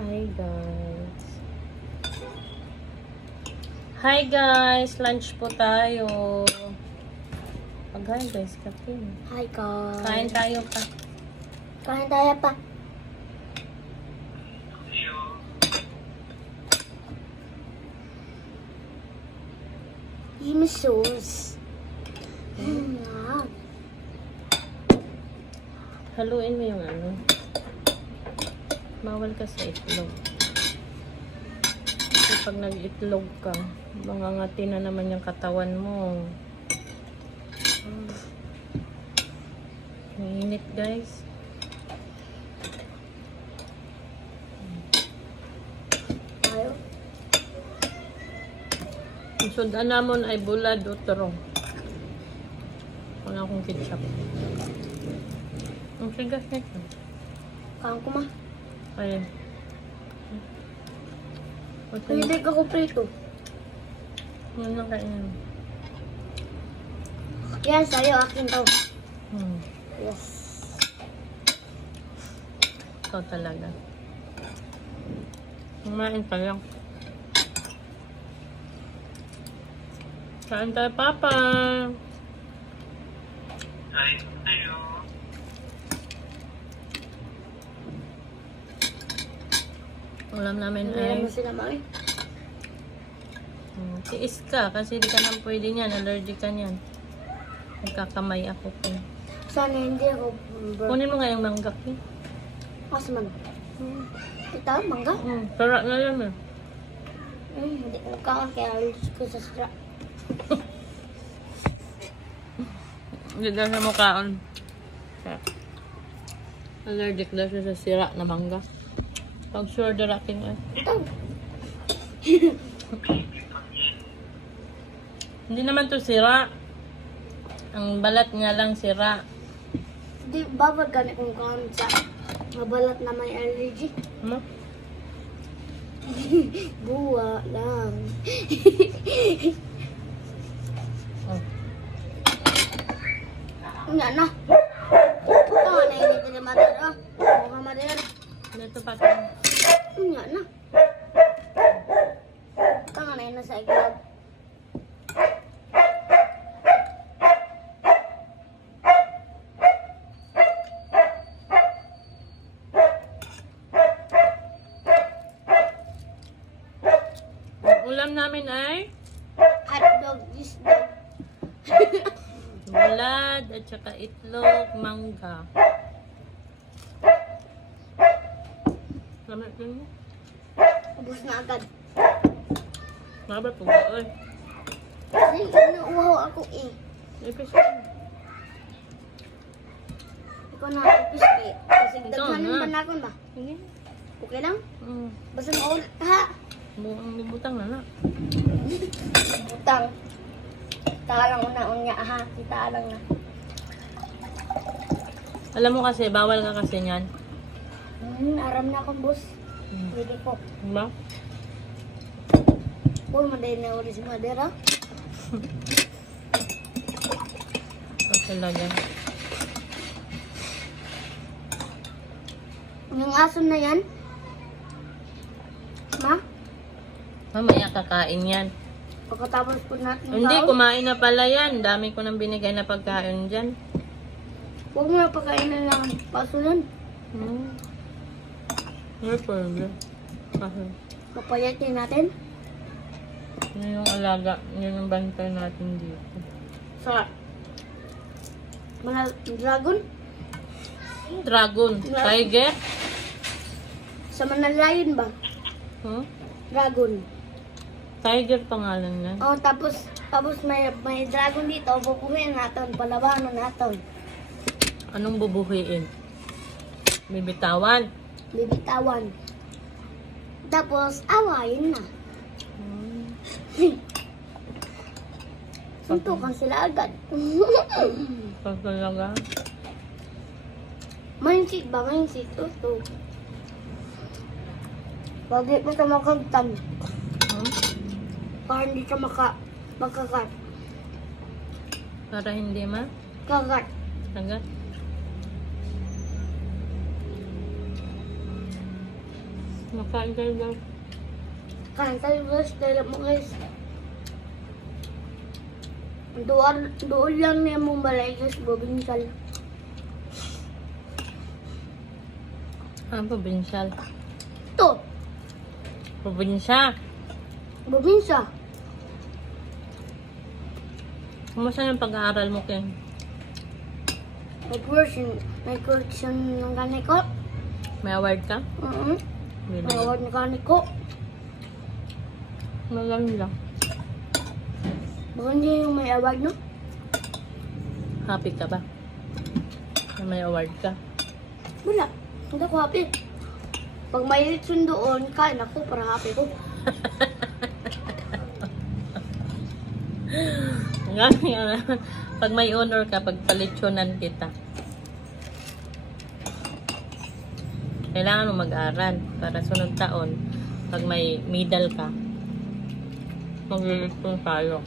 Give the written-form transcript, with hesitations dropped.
Hi guys. Hi guys, lunch po tayo. Hi guys, kape. Hi guys. Kain tayo pa. Kain tayo pa. Yung sauce. Haluin mo yung ano. Bawal ka sa itlog. Kasi pag nag-itlog ka, mangangati na naman yung katawan mo. Mainit guys. Tayo. Ang sudan namon ay bulad o terong. Wala akong ketchup. Ang sigas nito. Kain ko ma. Ayan. Hindi ka ko prito. Yan lang kainin. Yan, sa'yo. Akin daw. Yes. Ito talaga. Kumain ka lang. Kain tayo, Papa. Kain tayo. Ulam namin Hindi ay... naman sila ma eh. Tiis ka kasi di ka nang pwede niyan. Allergic ka niyan. Nagkakamay ako po. Sana hindi ako Kunin mo nga yung mangga eh. Mas man. Ito, mangga? Sarap na yan eh. Hindi ko kaon kaya allergic ko sa sira. Hindi daw siya mukhaon. Allergic daw siya sa sira na mangga. Pag sure darating eh. Ito. Hindi naman to sira. Ang balat nga lang sira. Di babag gani kung kaon sa mabalat na may allergy. Ano? Buwa lang. Oh. Nga na. Ito na init na madara. Mga madara. Dito pa tayo. Nga na. Ito na yun sa iglap. Ang ulam namin ay Hotdog is dog. bulad at saka itlog, mangga. Lamit din mo. Ubus na agad. Nakabay po ba? Oy. Kasi inuuhaw ako eh. Ipis. Ikaw na upis eh. Kasi Ikaw daghanin na. ba na akong ba? Sige. Okay lang? Mm. Basta maulit ha. Buang libutang na na. Butang. Talang una-unya ha. Kita lang na. Alam mo kasi, bawal ka kasi niyan. Aram na akong boss. Pwede ko. Diba? Puro maday na uli si Madera. O talaga. Yung aso na yan. Ma? Mamaya kakain yan. Pagkatapos po natin Hindi, kaon, kumain na pala yan. Dami ko nang binigay na pagkain dyan. huwag mo na pagkainan lang ang paso yan. Hindi pwede. Kasi, Papayatin natin. yun yung alaga. Yun yung bantay natin dito. Sa mga dragon. Dragon. Tiger. Sa Manalayan ba? Huh? Dragon. Tiger pangalan yan. Oh, tapos may dragon dito. Pupuhin natin. Palabanan natin. Anong bubuhiin? Bibitawan. Bibitawan. Tapos, awayin na. Suntukan sila agad. Pag talaga. Mindset ba? Mindset. Ito. Pag di mo ka makagtan. Para hindi ka makakat. Para hindi Kagat. Agad. Makain kayo daw. Kain tayo guys, dahil mo guys. Doon lang niya mong balay guys, bobinsal. Ah, provincial. Ito, Probinsya. bobinsa. Kumusta yung pag-aaral mo, Ken? May correction ng kanay ko. May award ka? May Really? award ng kanay ko. Magaling lang. Baka hindi yung may award, no? Happy ka ba? Na may award ka? Wala. Hindi ako happy. Pag may litson doon, kain ako para happy ko. Pag may honor ka, pagpalitsunan kita. Kailangan mo mag-aral para sunod taon, pag may medal ka, mag-release tayo.